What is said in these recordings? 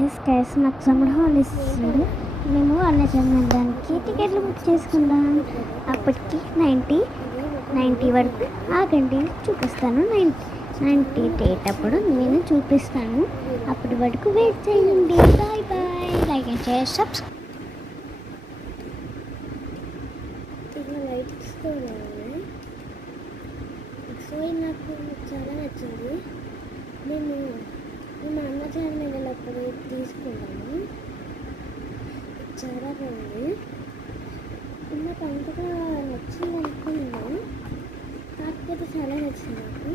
Yes guys నాకు summer holidays ఇచ్చాడు. మేము అరుణాచలం వెళ్ళడానికి టికెట్లు బుక్ చేసుకుందాం. అప్పటికి 90 వరకు ఆగండి, చూపిస్తాను. 90 డేట్ అప్పుడు నేను చూపిస్తాను. అప్పటి వరకు వెయిట్ చేయండి. Bye bye. Like and share, subscribe. So నాకు చాలా నచ్చింది. మేము అరుణాచలం వెళ్ళినప్పుడు తీసుకున్నాము. చాలా బాగుంది. నాకు అంతగా నచ్చింది అనుకున్నాను, కాకపోతే చాలా నచ్చింది నాకు.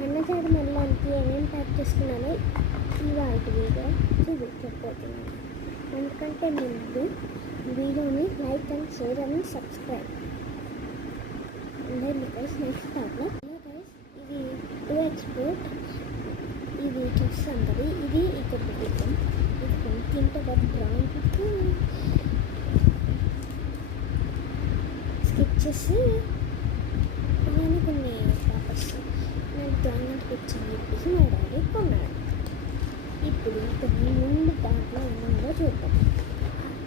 అరుణాచలం వెళ్ళడానికి ఏమేమి ప్యాక్ చేసుకున్నానో ఇవాళ వీడియో చూపించకపోతున్నాను. ఎందుకంటే ముందు వీడియోని like and share and subscribe. Because next టాప్లో ఇది 2 ఎక్స్పోర్ట్. ఇది చూస్తాం కదా, ఇది ఇక్కడ పెట్టాం. ఇది కొంచెంతో పాటు బ్రౌన్ బుక్ స్కెచెస్ ఇవన్నీ కొన్ని పేపర్స్ నాకు డ్రాయింగ్ పిక్చర్ చెప్పేసి మా డాడీ కొన్నాడు. ఇప్పుడు కొన్ని ముందు దాంట్లో ఏముందో చూద్దాం.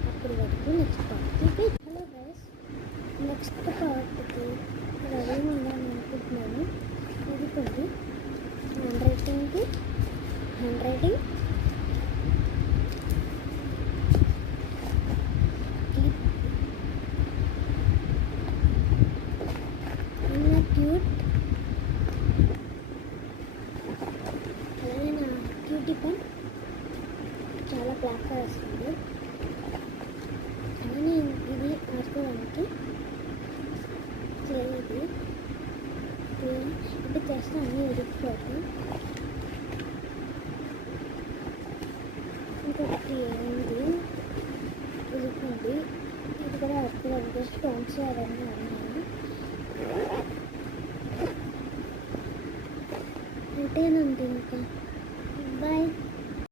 అప్పటి వరకు నెక్స్ట్ పార్ట్కి. హలో గైస్, నెక్స్ట్ పార్ట్కి రెడీ ఉండాలని అనుకుంటున్నాను. ఇది కొన్ని హ్యాండ్ రైటింగ్ క్యూట్. అలాగే నా క్యూటీ పెన్ చాలా బ్లాక్గా వస్తుంది. అలానే ఇది ఆడుకోవడానికి ఇది ఇప్పుడు చేస్తే అన్నీ ఉడికిపోతాం. ఇంకొకటి ఏంటి ఉడికింది. ఇది కూడా ఆడుకోవడానికి స్టోన్స్ అవన్నీ ఉన్నాయి. అంతేనండి, ఇంకా బాయ్.